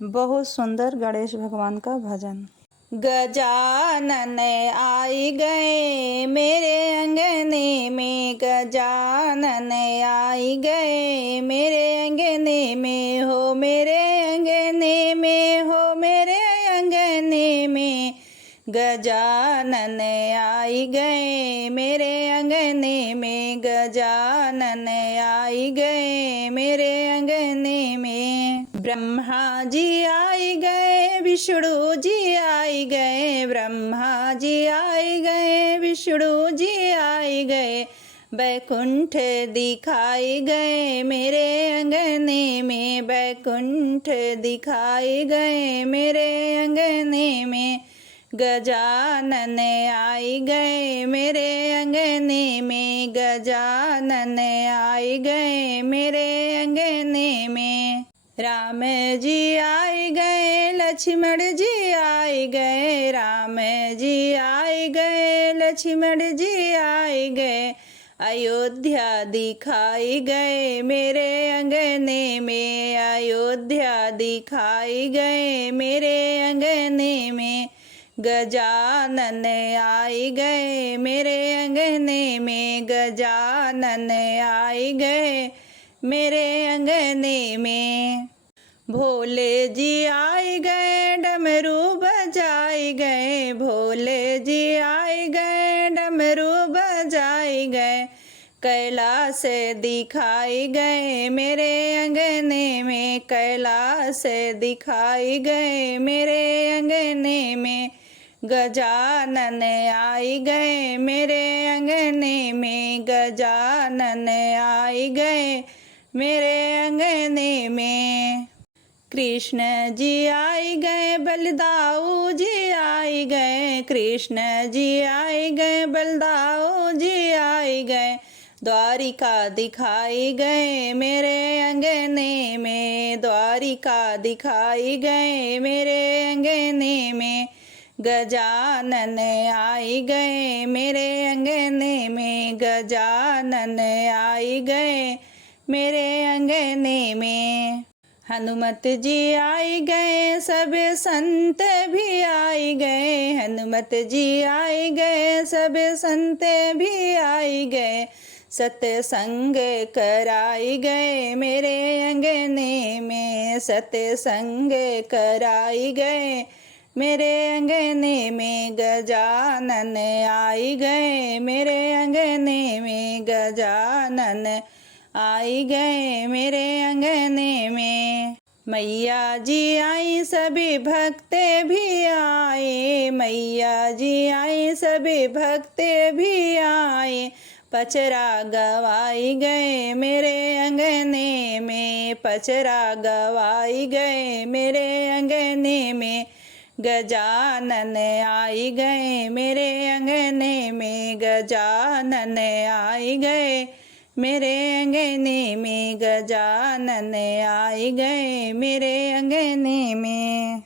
बहुत सुंदर गणेश भगवान का भजन। गजानन आई गए मेरे अंगने में, गजानन आई गए मेरे अंगने में, हो मेरे अंगने में, हो मेरे अंगने में। गजानन आई गए मेरे अंगने में, गजानन आई गए मेरे अंगने में। ब्रह्मा जी आई गए, विष्णु जी आई गए, ब्रह्मा जी आई गए, विष्णु जी आई गए। बैकुंठ दिखाई गए मेरे अंगने में, बैकुंठ दिखाई गए मेरे अंगने में। गजानन आई गए मेरे अंगने में, गजानन आई गए मेरे अंगने में। राम जी आई गए, लक्ष्मण जी आई गए, राम जी आई गए, लक्ष्मण जी आई गए। अयोध्या दिखाई गए मेरे अंगने में, अयोध्या दिखाई गए मेरे अंगने में। गजानन आई गए मेरे अंगने में, गजानन आई गए मेरे अंगने में। भोले जी आई गए, डमरू बजाई गए, भोले जी आई गए, डमरू बजाई गए। कैलाश दिखाई गए मेरे अंगने में, कैलाश दिखाई गए मेरे अंगने में। गजानन आई गए मेरे अंगने में, गजानन आई गए मेरे अंगने में। कृष्ण जी आई गए, बलदाऊ जी आई गए, कृष्ण जी आई गए, बलदाऊ जी आई गए। द्वारिका दिखाई गए मेरे अंगने में, द्वारिका दिखाई गए मेरे अंगने में। गजानन आई गए मेरे अंगने में, गजानन आई गए मेरे अंगने में। हनुमत जी आई गए, सब संत भी आई गए, हनुमत जी आई गए, सब संत भी आई गए। सत्संग कराई गए मेरे अंगने में, सत्संग कराई गए मेरे अंगने में। गजानन आई गए मेरे अंगने में, गजानन आई गए मेरे अंगने में। मैया जी आई, सभी भक्त भी आए, मैया जी आई, सभी भक्त भी आए। पचरा गवाई गए मेरे अंगने में, पचरा गवाई गए मेरे अंगने में। गजानन आई गए मेरे अंगने में, गजानन आई गए मेरे अंगने में, गजानन आई गए मेरे अंगने में।